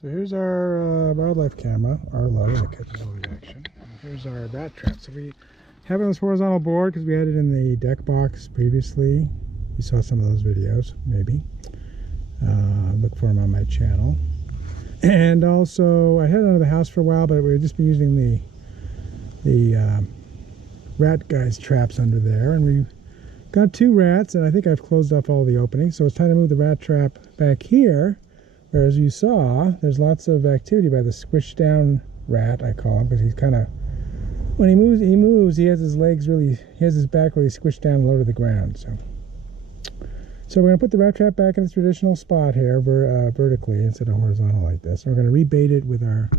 So here's our wildlife camera, Arlo, that catches all the action. And here's our rat trap. So we have it on this horizontal board because we had it in the deck box previously. You saw some of those videos, maybe. Look for them on my channel. And also, I had it under the house for a while, but we've just been using the rat guy's traps under there. And we've got 2 rats, and I think I've closed off all the openings. So it's time to move the rat trap back here. Where, as you saw, there's lots of activity by the Squish Down Rat, I call him, because he's kind of, when he moves, he has his legs really, he has his back really squished down low to the ground. So we're going to put the rat trap back in its traditional spot here, vertically instead of horizontal like this. And we're going to rebait it with our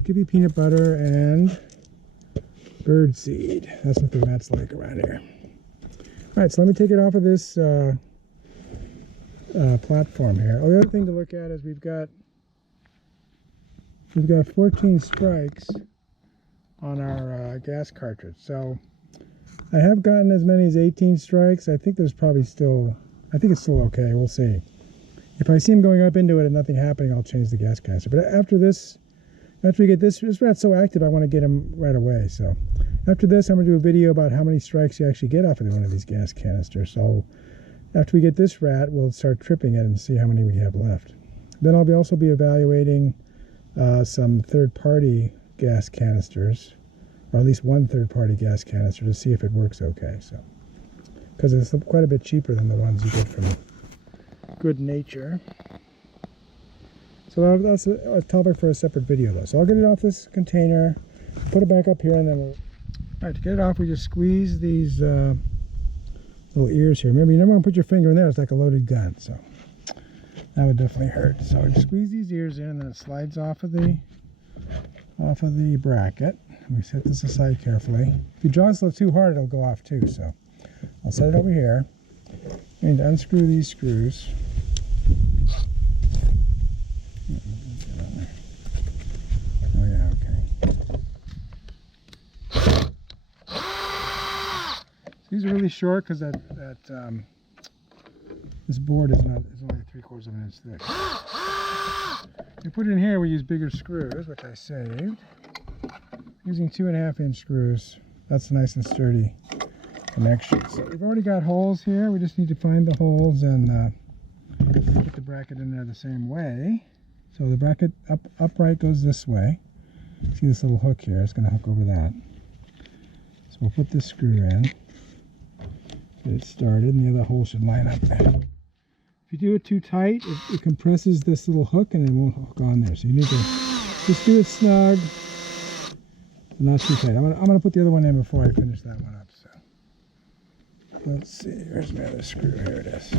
Skippy peanut butter and bird seed. That's what the rats like around here. All right, so let me take it off of this platform here. Oh, the other thing to look at is we've got 14 strikes on our gas cartridge. So I have gotten as many as 18 strikes. I think there's probably still, I think it's still okay. We'll see. If I see him going up into it and nothing happening, I'll change the gas canister. But after we get this rat's so active, I want to get him right away. So after this, I'm going to do a video about how many strikes you actually get off of one of these gas canisters. So after we get this rat, we'll start tripping it and see how many we have left. Then I'll also be evaluating some third-party gas canisters, or at least one third-party gas canister, to see if it works okay. So, because it's quite a bit cheaper than the ones you get from Good Nature. So that's a topic for a separate video, though. So I'll get it off this container, put it back up here, and then we'll... All right, to get it off, we just squeeze these little ears here. Remember, you never want to put your finger in there. It's like a loaded gun, so that would definitely hurt. So we squeeze these ears in, and then it slides off of the bracket. We set this aside carefully. If you draw this a little too hard, it'll go off too. So I'll set it over here. I need to unscrew these screws. Oh yeah, okay. These are really short because this board is only 3/4 of an inch thick. We put it in here, we use bigger screws, which I saved. Using 2.5 inch screws. That's nice and sturdy connection. So we've already got holes here. We just need to find the holes and put the bracket in there the same way. So the bracket upright goes this way. See this little hook here? It's going to hook over that. So we'll put this screw in. Get it started, and the other hole should line up there. If you do it too tight, it compresses this little hook and it won't hook on there. So you need to just do it snug, but not too tight. I'm gonna put the other one in before I finish that one up. So let's see. Where's my other screw? Here it is.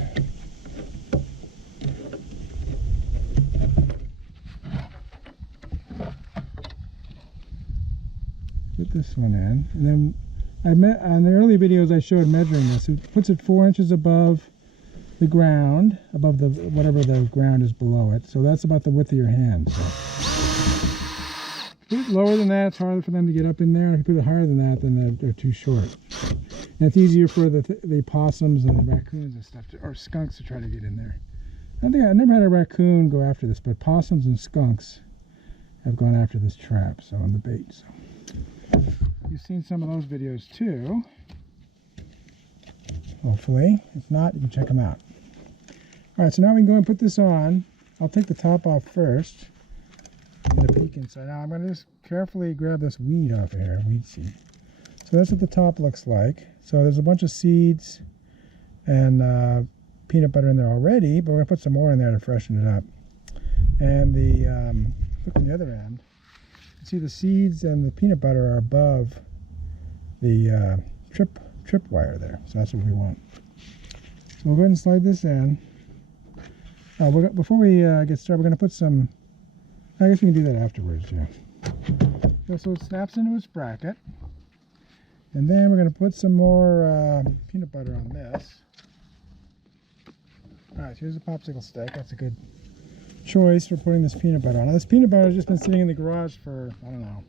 Put this one in, and then on the early videos I showed measuring this. It puts it 4 inches above the ground, above the whatever the ground is below it. So that's about the width of your hand. So put it lower than that, it's harder for them to get up in there. And if you put it higher than that, then they're too short. And it's easier for the possums and the raccoons and stuff, or skunks, to try to get in there. I've never had a raccoon go after this, but possums and skunks have gone after this trap. So on the bait. So you've seen some of those videos too. Hopefully. If not, you can check them out. Alright, so now we can go and put this on. I'll take the top off first. Get a peek inside. Now I'm going to just carefully grab this weed off of here, weed seed. So that's what the top looks like. So there's a bunch of seeds and peanut butter in there already, but we're going to put some more in there to freshen it up. And look on the other end. You see the seeds and the peanut butter are above the trip wire there. So that's what we want. So we'll go ahead and slide this in. Before we get started, we're going to put some, I guess we can do that afterwards, yeah. So it snaps into its bracket. And then we're going to put some more peanut butter on this. Alright, so here's a popsicle stick. That's a good choice for putting this peanut butter on. Now, this peanut butter has just been sitting in the garage for, I don't know,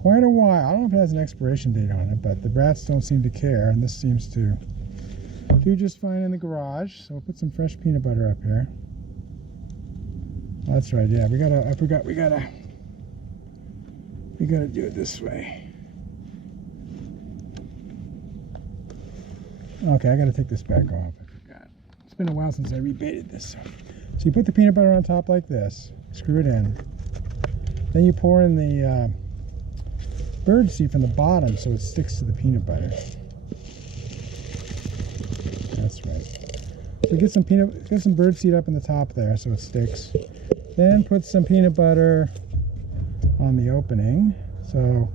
quite a while. I don't know if it has an expiration date on it, but the rats don't seem to care, and this seems to do just fine in the garage. So we'll put some fresh peanut butter up here. That's right, yeah. I forgot we gotta do it this way. Okay, I gotta take this back off. I forgot. It's been a while since I rebaited this. So you put the peanut butter on top like this, screw it in. Then you pour in the bird seed from the bottom so it sticks to the peanut butter. That's right. So get some bird seed up in the top there so it sticks. Then put some peanut butter on the opening so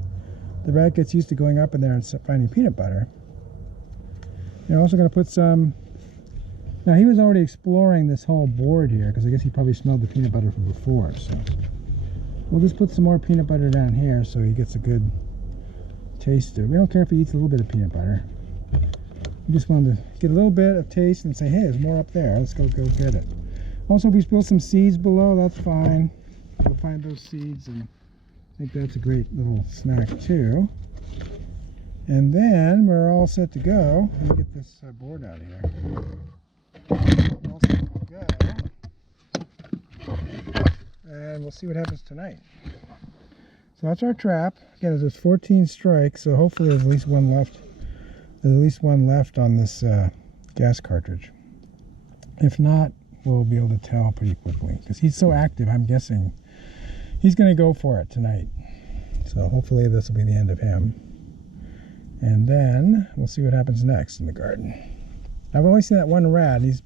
the rat gets used to going up in there and finding peanut butter. You're also going to put some. Now he was already exploring this whole board here because I guess he probably smelled the peanut butter from before. So we'll just put some more peanut butter down here so he gets a good taste of it. We don't care if he eats a little bit of peanut butter. We just wanted to get a little bit of taste and say, hey, there's more up there. Let's go get it. Also, if we spill some seeds below, that's fine. We'll find those seeds, and I think that's a great little snack too. And then we're all set to go. Let me get this board out of here. We're all set to go. And we'll see what happens tonight. So that's our trap. Again, there's 14 strikes, so hopefully there's at least one left. There's at least one left on this gas cartridge. If not, we'll be able to tell pretty quickly because he's so active. I'm guessing he's going to go for it tonight. So hopefully this will be the end of him. And then we'll see what happens next in the garden. I've only seen that one rat. He's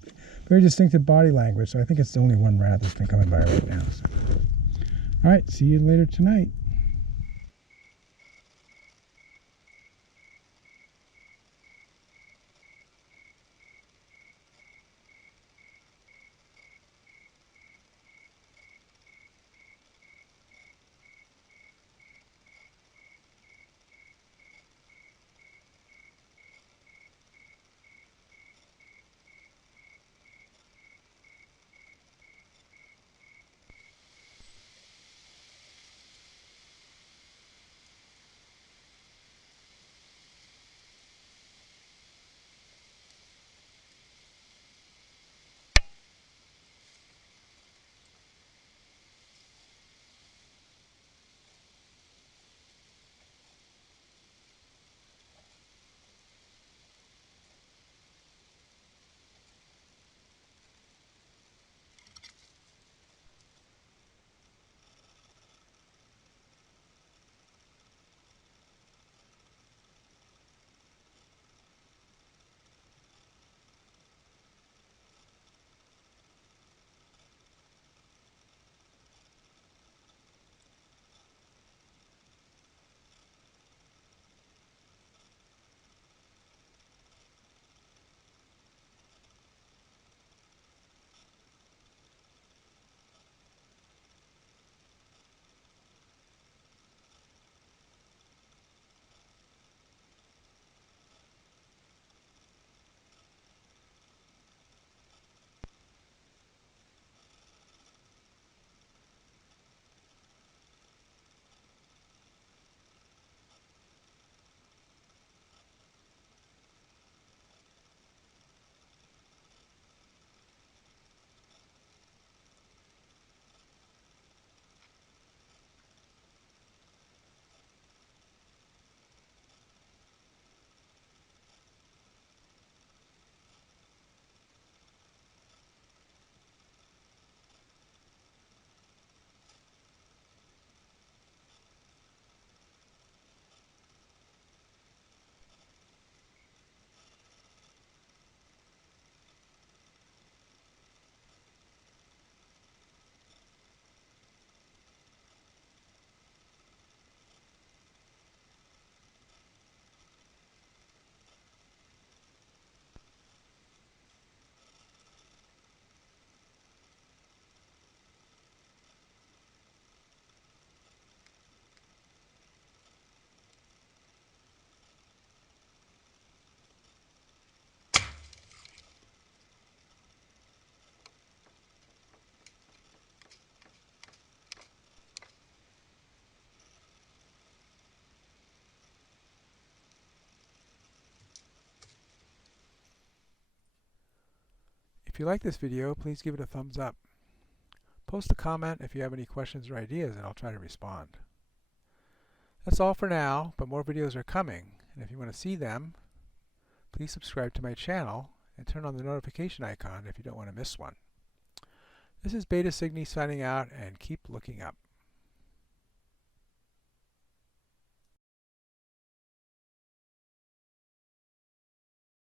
very distinctive body language, so I think it's the only one rat that's been coming by right now. So. All right, see you later tonight. If you like this video, please give it a thumbs up. Post a comment if you have any questions or ideas, and I'll try to respond. That's all for now, but more videos are coming, and if you want to see them, please subscribe to my channel and turn on the notification icon if you don't want to miss one. This is A24 Rat signing out, and keep looking up.